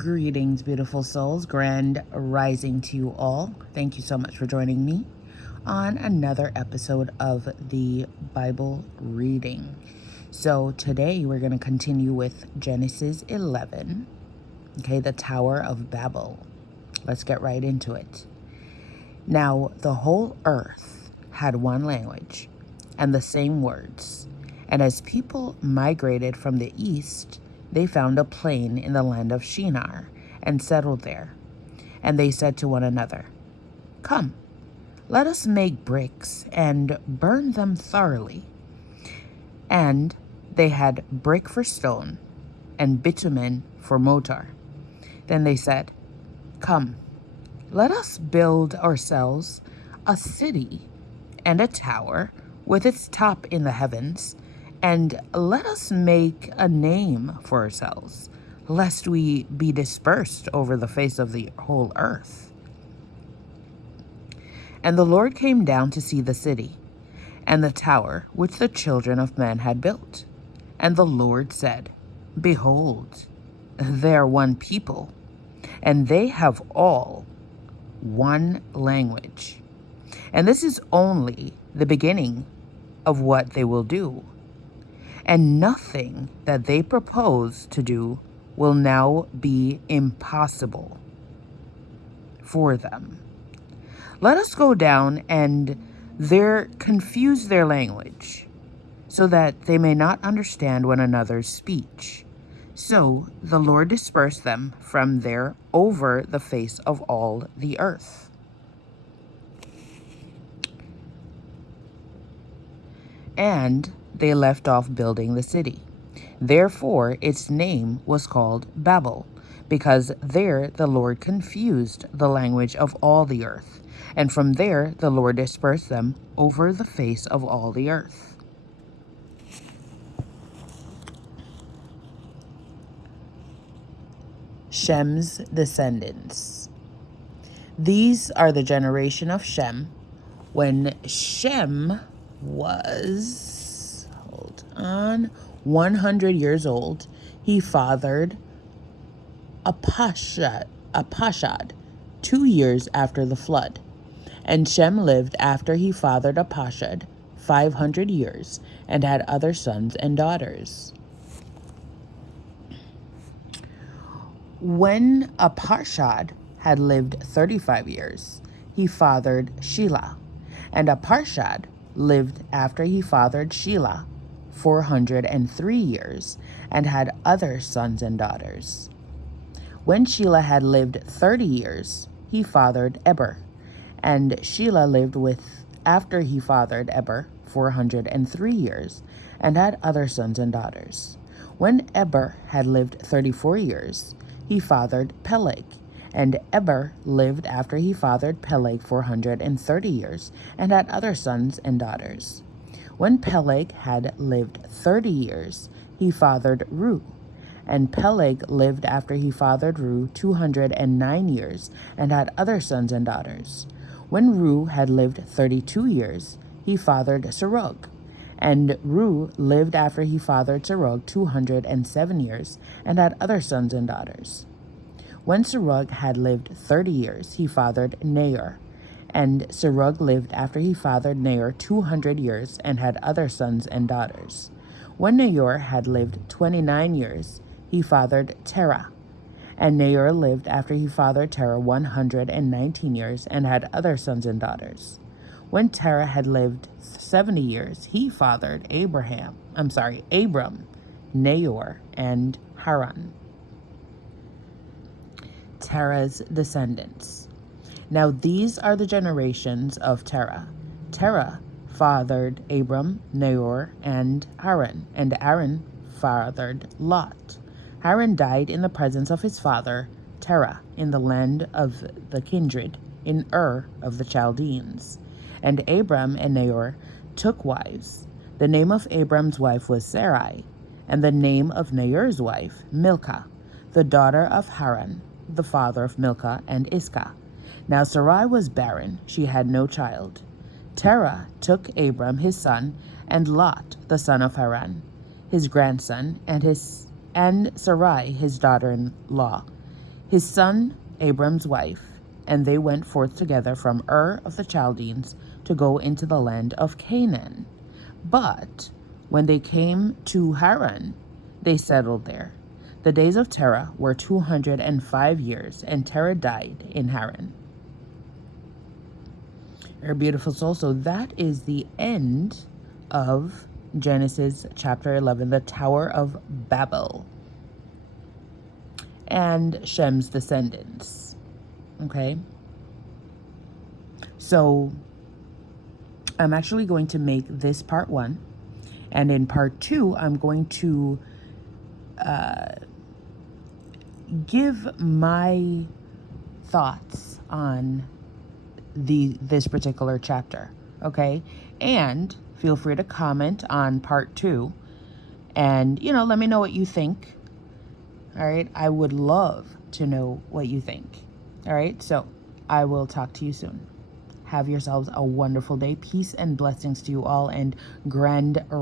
Greetings, beautiful souls. Grand rising to you all. Thank you so much for joining me on another episode of the Bible reading. So today we're going to continue with Genesis 11, the Tower of Babel. Let's get right into it. Now, the whole earth had one language and the same words. And as people migrated from the east, they found a plain in the land of Shinar and settled there. And they said to one another, "Come, let us make bricks and burn them thoroughly." And they had brick for stone and bitumen for mortar. Then they said, "Come, let us build ourselves a city and a tower with its top in the heavens, and let us make a name for ourselves, lest we be dispersed over the face of the whole earth." And the Lord came down to see the city and the tower which the children of men had built. And the Lord said, "Behold, they are one people, and they have all one language. And this is only the beginning of what they will do. And nothing that they propose to do will now be impossible for them. Let us go down and confuse their language, so that they may not understand one another's speech." So the Lord dispersed them from there over the face of all the earth. And they left off building the city. Therefore its name was called Babel, because there the Lord confused the language of all the earth. And from there the Lord dispersed them over the face of all the earth. Shem's descendants. These are the generation of Shem. When Shem was, 100 years old, he fathered Apashad 2 years after the flood. And Shem lived after he fathered Apashad 500 years and had other sons and daughters. When Apashad had lived 35 years, he fathered Shelah. And Apashad lived after he fathered Shelah 403 years and had other sons and daughters. When Shelah had lived 30 years, he fathered Eber. And Shelah lived after he fathered Eber 403 years and had other sons and daughters. When Eber had lived 34 years, he fathered Peleg. And Eber lived after he fathered Peleg 430 years and had other sons and daughters. When Peleg had lived 30 years, he fathered Reu. And Peleg lived after he fathered Reu 209 years and had other sons and daughters. When Reu had lived 32 years, he fathered Serug. And Reu lived after he fathered Serug 207 years and had other sons and daughters. When Serug had lived 30 years, he fathered Nahor. And Serug lived after he fathered Nahor 200 years and had other sons and daughters. When Nahor had lived 29 years, he fathered Terah. And Nahor lived after he fathered Terah 119 years and had other sons and daughters. When Terah had lived 70 years, he fathered Abram, Nahor, and Haran. Terah's descendants. Now these are the generations of Terah. Terah fathered Abram, Nahor, and Haran, and Haran fathered Lot. Haran died in the presence of his father, Terah, in the land of the kindred, in Ur of the Chaldeans. And Abram and Nahor took wives. The name of Abram's wife was Sarai, and the name of Nahor's wife, Milcah, the daughter of Haran, the father of Milcah and Iscah. Now Sarai was barren, she had no child. Terah took Abram his son, and Lot the son of Haran, his grandson, and Sarai his daughter-in-law. his son Abram's wife, and they went forth together from Ur of the Chaldeans to go into the land of Canaan. But when they came to Haran, they settled there. The days of Terah were 205 years, and Terah died in Haran. Our beautiful soul. So that is the end of Genesis chapter 11, the Tower of Babel and Shem's descendants. Okay. So I'm actually going to make this part 1. And in part 2, I'm going to give my thoughts on this particular chapter. Okay. And feel free to comment on part 2 and, let me know what you think. All right. I would love to know what you think. All right. So I will talk to you soon. Have yourselves a wonderful day. Peace and blessings to you all, and grand rising.